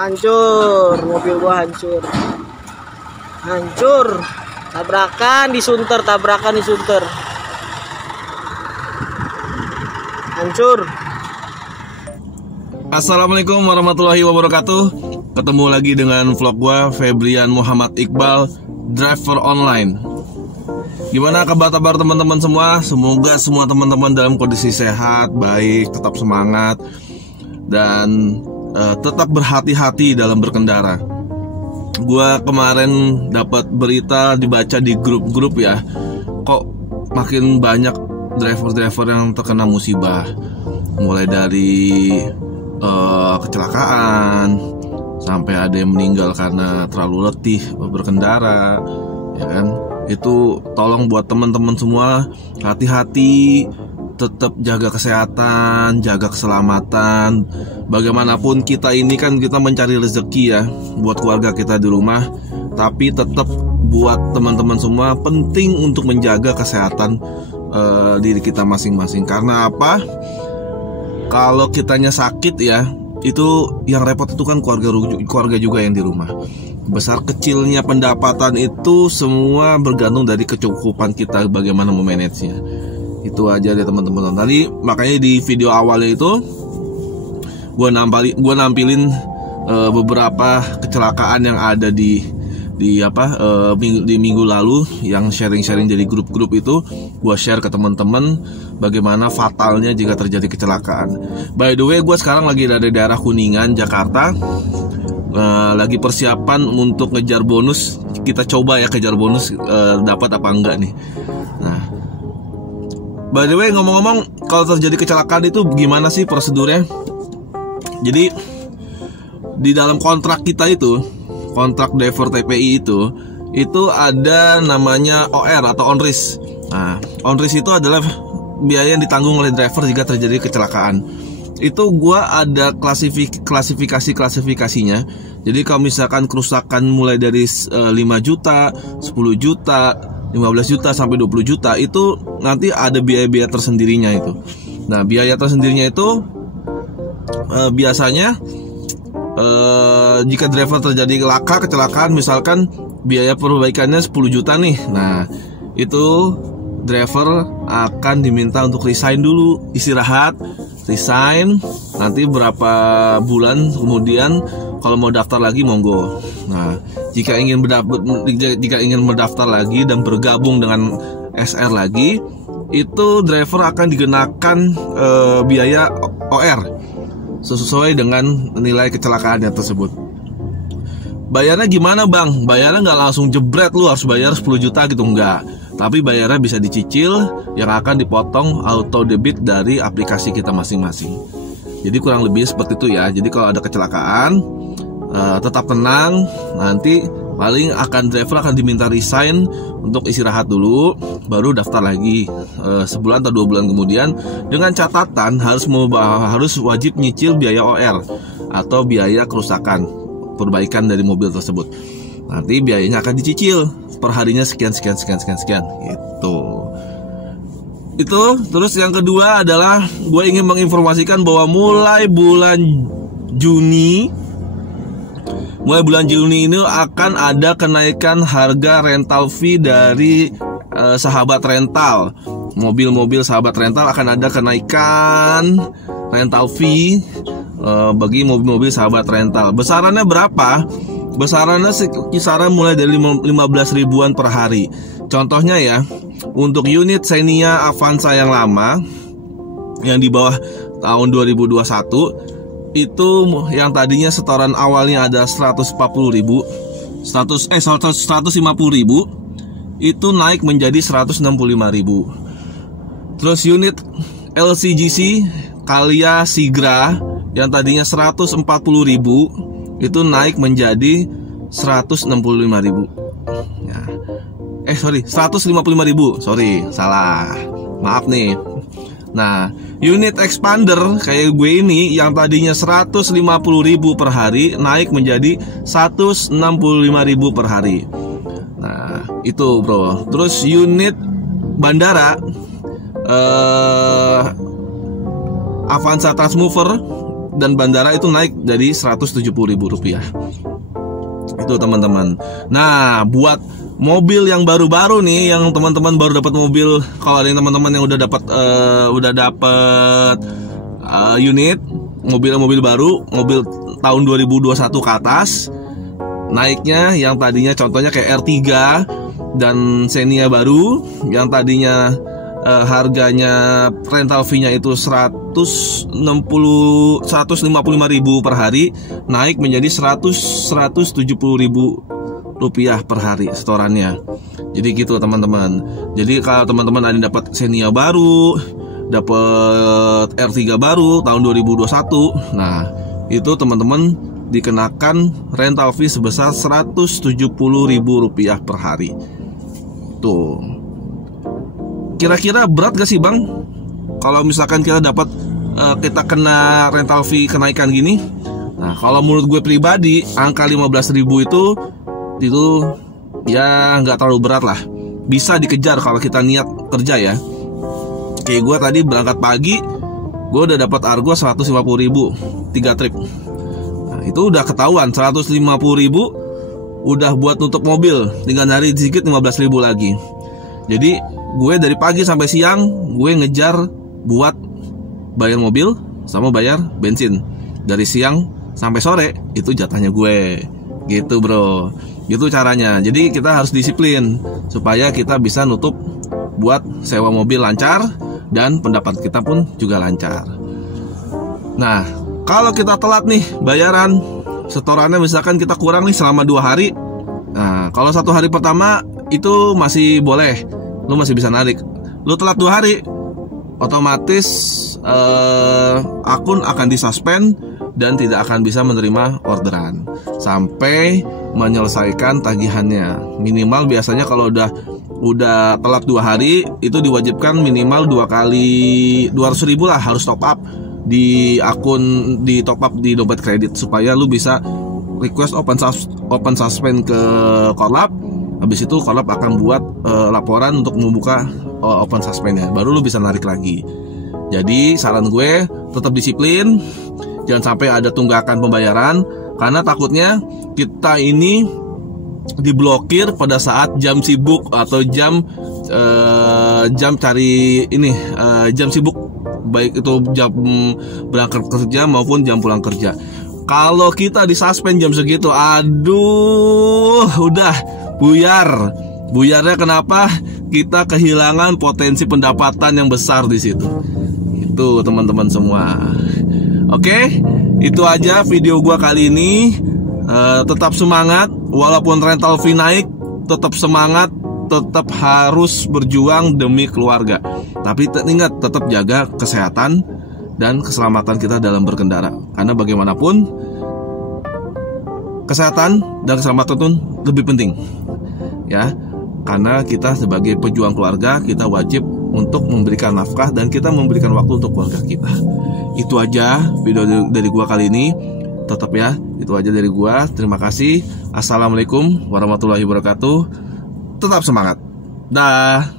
Hancur, mobil gua hancur. Hancur. Tabrakan di Sunter. Hancur. Assalamualaikum warahmatullahi wabarakatuh. Ketemu lagi dengan vlog gua, Febrian Muhammad Iqbal, driver online. Gimana kabar teman-teman semua? Semoga semua teman-teman dalam kondisi sehat, baik, tetap semangat, dan tetap berhati-hati dalam berkendara. Gua kemarin dapat berita dibaca di grup-grup ya, kok makin banyak driver-driver yang terkena musibah, mulai dari kecelakaan sampai ada yang meninggal karena terlalu letih berkendara, ya kan? Itu tolong buat teman-teman semua hati-hati, tetap jaga kesehatan, jaga keselamatan. Bagaimanapun kita ini kan kita mencari rezeki ya buat keluarga kita di rumah, tapi tetap buat teman-teman semua penting untuk menjaga kesehatan diri kita masing-masing. Karena apa? Kalau kitanya sakit ya, itu yang repot itu kan keluarga juga yang di rumah. Besar kecilnya pendapatan itu semua bergantung dari kecukupan kita bagaimana memanagenya. Itu aja deh teman-teman. Tadi makanya di video awalnya itu gue nampilin beberapa kecelakaan yang ada di minggu lalu, yang sharing dari grup-grup itu gue share ke teman-teman bagaimana fatalnya jika terjadi kecelakaan. By the way, gue sekarang lagi ada di daerah Kuningan, Jakarta. Lagi persiapan untuk ngejar bonus. Kita coba ya kejar bonus, dapat apa enggak nih. Nah, by the way, ngomong-ngomong, kalau terjadi kecelakaan itu gimana sih prosedurnya? Jadi di dalam kontrak kita itu, kontrak driver TPI itu ada namanya OR atau on risk. Nah, on risk itu adalah biaya yang ditanggung oleh driver jika terjadi kecelakaan. Itu gua ada klasifikasinya. Jadi kalau misalkan kerusakan mulai dari 5 juta, 10 juta, 15 juta sampai 20 juta, itu nanti ada biaya-biaya tersendirinya itu. Nah, biaya tersendirinya itu biasanya jika driver terjadi kecelakaan, misalkan biaya perbaikannya 10 juta nih. Nah, itu driver akan diminta untuk resign dulu, istirahat, resign, nanti berapa bulan kemudian kalau mau daftar lagi monggo. Nah, jika ingin mendaftar lagi dan bergabung dengan SR lagi, itu driver akan dikenakan biaya OR sesuai dengan nilai kecelakaannya tersebut. Bayarnya gimana bang? Bayarnya nggak langsung jebret lu harus bayar 10 juta gitu, enggak. Tapi bayarnya bisa dicicil yang akan dipotong auto debit dari aplikasi kita masing-masing. Jadi kurang lebih seperti itu ya. Jadi kalau ada kecelakaan, tetap tenang. Nanti paling driver akan diminta resign untuk istirahat dulu, baru daftar lagi sebulan atau 2 bulan kemudian, dengan catatan harus wajib nyicil biaya OR atau biaya kerusakan perbaikan dari mobil tersebut. Nanti biayanya akan dicicil per harinya sekian gitu. Itu terus yang kedua adalah gue ingin menginformasikan bahwa mulai bulan Juni ini akan ada kenaikan harga rental fee dari Sahabat Rental. Mobil-mobil Sahabat Rental akan ada kenaikan rental fee bagi mobil-mobil Sahabat Rental. Besarannya berapa? Besarannya kisaran mulai dari 15 ribuan per hari. Contohnya ya, untuk unit Xenia Avanza yang lama, yang di bawah tahun 2021, itu yang tadinya setoran awalnya ada 150.000, 150.000, itu naik menjadi 165.000. Terus unit LCGC Kalia Sigra yang tadinya 140.000 itu naik menjadi 165.000. Ya. 155.000. Sorry, salah. Maaf nih. Nah, unit expander kayak gue ini yang tadinya 150.000 per hari naik menjadi 165.000 per hari. Nah, itu bro. Terus unit bandara Avanza Transmover dan bandara itu naik jadi Rp170.000. Itu teman-teman. Nah, buat mobil yang baru-baru nih, yang teman-teman baru dapat mobil, kalau ada yang teman-teman yang udah dapat unit mobil baru, mobil tahun 2021 ke atas, naiknya yang tadinya contohnya kayak R3 dan Xenia baru, yang tadinya harganya rental fee-nya itu 155.000 per hari, naik menjadi 170.000 rupiah per hari setorannya. Jadi gitu teman-teman. Jadi kalau teman-teman ada yang dapat Xenia baru, dapat R3 baru tahun 2021, nah itu teman-teman dikenakan rental fee sebesar 170.000 rupiah per hari. Tuh. Kira-kira berat gak sih bang kalau misalkan kita dapat kita kena rental fee kenaikan gini? Nah, kalau menurut gue pribadi, angka 15.000 itu ya nggak terlalu berat lah, bisa dikejar kalau kita niat kerja ya. Kayak gue tadi berangkat pagi, gue udah dapat argo 150.000 3 trip. Nah, itu udah ketahuan 150.000 udah buat nutup mobil, tinggal nyari sedikit 15.000 lagi. Jadi gue dari pagi sampai siang gue ngejar buat bayar mobil sama bayar bensin. Dari siang sampai sore itu jatahnya gue. Gitu bro, gitu caranya. Jadi kita harus disiplin supaya kita bisa nutup buat sewa mobil lancar dan pendapat kita pun juga lancar. Nah, kalau kita telat nih bayaran setorannya, misalkan kita kurang nih selama 2 hari. Nah, kalau 1 hari pertama itu masih boleh, lu masih bisa narik. Lu telat 2 hari, otomatis akun akan disuspend dan tidak akan bisa menerima orderan sampai menyelesaikan tagihannya. Minimal biasanya kalau udah telat 2 hari itu diwajibkan minimal 2 kali 200.000 lah harus top up di akun, di top up di dompet kredit supaya lu bisa request open suspend ke Korlap. Habis itu Korlap akan buat laporan untuk membuka open suspendnya, baru lu bisa narik lagi. Jadi saran gue tetap disiplin, jangan sampai ada tunggakan pembayaran, karena takutnya kita ini diblokir pada saat jam sibuk atau jam cari ini jam sibuk, baik itu jam berangkat kerja maupun jam pulang kerja. Kalau kita disuspend jam segitu, aduh, udah buyarnya kenapa? Kita kehilangan potensi pendapatan yang besar di situ. Itu teman-teman semua. Oke, itu aja video gua kali ini. Tetap semangat, walaupun rental fee naik, tetap semangat, tetap harus berjuang demi keluarga. Tapi ingat, tetap jaga kesehatan dan keselamatan kita dalam berkendara. Karena bagaimanapun kesehatan dan keselamatan itu lebih penting. Ya, karena kita sebagai pejuang keluarga, kita wajib untuk memberikan nafkah dan kita memberikan waktu untuk keluarga kita. Itu aja video dari gua kali ini. Tetap ya, itu aja dari gua. Terima kasih. Assalamualaikum warahmatullahi wabarakatuh. Tetap semangat. Dah.